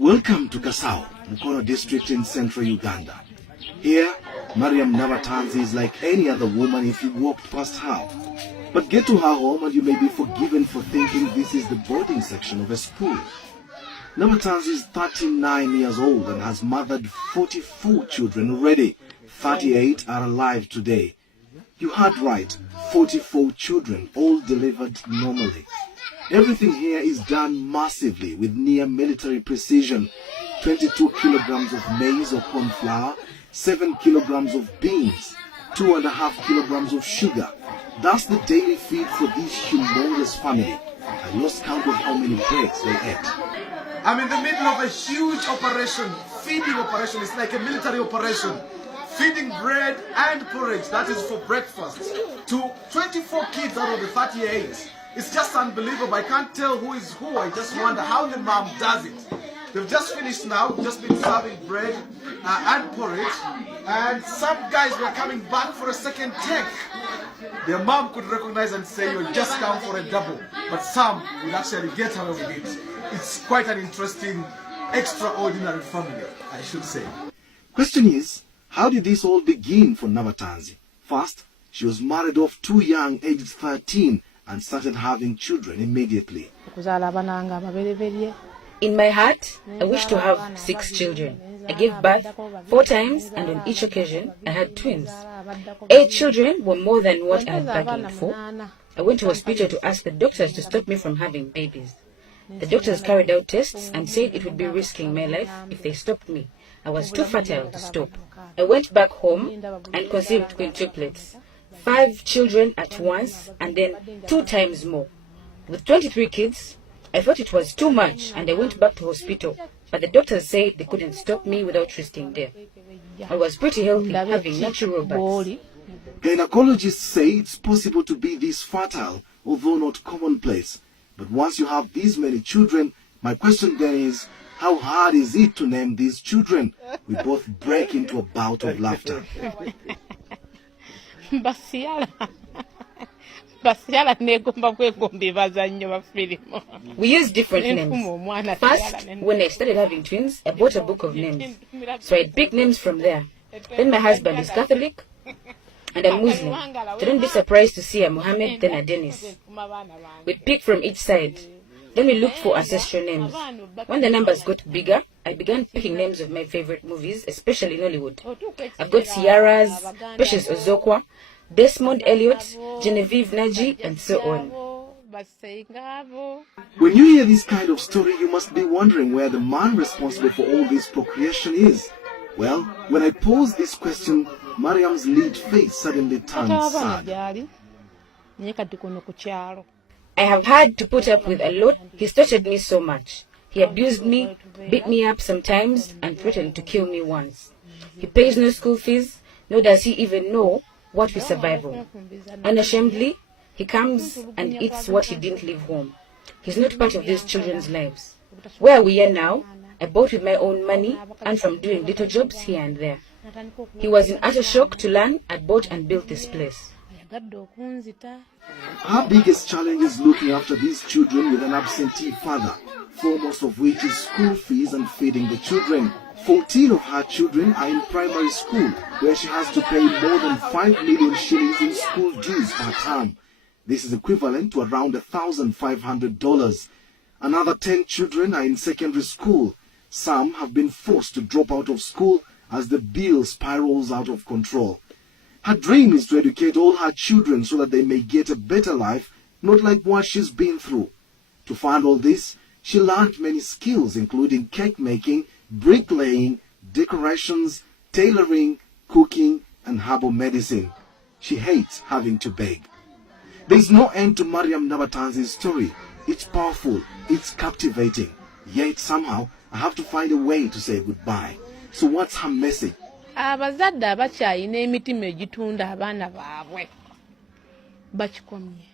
Welcome to Kasao, Mukono district in central Uganda. Here, Mariam Nabatanzi is like any other woman if you walked past her. But get to her home and you may be forgiven for thinking this is the boarding section of a school. Nabatanzi is 39 years old and has mothered 44 children already. 38 are alive today. You heard right, 44 children, all delivered normally. Everything here is done massively with near military precision. 22 kilograms of maize or corn flour, 7 kilograms of beans, 2.5 kilograms of sugar. That's the daily feed for this humongous family. I lost count of how many breads they ate. I'm in the middle of a huge operation, feeding operation. It's like a military operation. Feeding bread and porridge, that is for breakfast, to 24 kids out of the 38. It's just unbelievable. I can't tell who is who. I just wonder how the mom does it. They've just finished now, just been serving bread and porridge, and some guys were coming back for a second take. Their mom could recognize and say, "You're just down for a double," but some would actually get away with it. It's quite an interesting, extraordinary family, I should say. Question is, how did this all begin for Nabatanzi? First, she was married off too young, aged 13, and started having children immediately. In my heart, I wish to have 6 children. I gave birth 4 times, and on each occasion, I had twins. 8 children were more than what I had bargained for. I went to hospital to ask the doctors to stop me from having babies. The doctors carried out tests and said it would be risking my life if they stopped me. I was too fertile to stop. I went back home and conceived quintuplets. 5 children at once, and then 2 times more. With 23 kids, I thought it was too much, and I went back to hospital. But the doctors said they couldn't stop me without risking death. I was pretty healthy, having natural births. Gynecologists say it's possible to be this fertile, although not commonplace. But once you have these many children, my question then is, how hard is it to name these children? We both break into a bout of laughter. We use different names. First, when I started having twins, I bought a book of names. So I picked names from there. Then my husband is Catholic and I'm Muslim. So don't be surprised to see a Muhammad, then a Dennis. We pick from each side. Then we looked for ancestral names. When the numbers got bigger, I began picking names of my favorite movies, especially Nollywood. I've got Ciara's, Precious Ozokwa, Desmond Elliot, Genevieve Naji, and so on. When you hear this kind of story, you must be wondering where the man responsible for all this procreation is. Well, when I posed this question, Mariam's lead face suddenly turned sad. I have had to put up with a lot. He's tortured me so much. He abused me, beat me up sometimes, and threatened to kill me once. He pays no school fees, nor does he even know what we survive on. Unashamedly, he comes and eats what he didn't leave home. He's not part of these children's lives. Where we are now, I bought with my own money and from doing little jobs here and there. He was in utter shock to learn I bought and built this place. Her biggest challenge is looking after these children with an absentee father, foremost of which is school fees and feeding the children. 14 of her children are in primary school, where she has to pay more than 5 million shillings in school dues per term. This is equivalent to around $1,500. Another 10 children are in secondary school. Some have been forced to drop out of school as the bill spirals out of control. Her dream is to educate all her children so that they may get a better life, not like what she's been through. To fund all this, she learned many skills including cake making, bricklaying, decorations, tailoring, cooking, and herbal medicine. She hates having to beg. There is no end to Mariam Nabatanzi's story. It's powerful, it's captivating. Yet somehow, I have to find a way to say goodbye. So what's her message? Abazadde abakyayina emitima egitunda abaana baabwe bakikomye.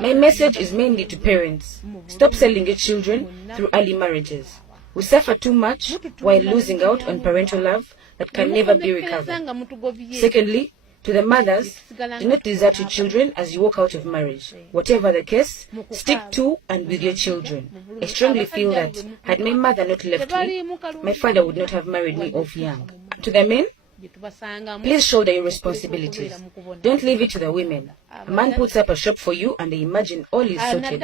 My message is mainly to parents. Stop selling your children through early marriages. We suffer too much while losing out on parental love that can never be recovered. Secondly, To the mothers, do not desert your children as you walk out of marriage. Whatever the case, stick to and with your children. I strongly feel that had my mother not left me, my father would not have married me off young. To the men, please shoulder your responsibilities. Don't leave it to the women. A man puts up a shop for you and they imagine all is sorted.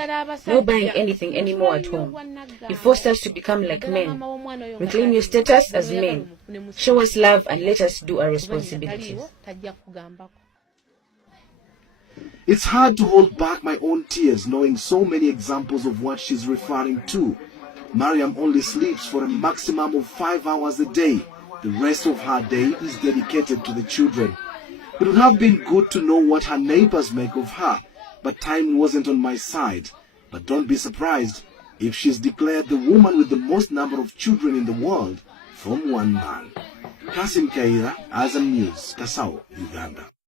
No buying anything anymore at home. You forced us to become like men. Reclaim your status as men. Show us love and let us do our responsibilities. It's hard to hold back my own tears knowing so many examples of what she's referring to. Mariam only sleeps for a maximum of 5 hours a day. The rest of her day is dedicated to the children. It would have been good to know what her neighbors make of her, but time wasn't on my side. But don't be surprised if she's declared the woman with the most number of children in the world from one man. Kasim Kaira, Azam News, Kasao, Uganda.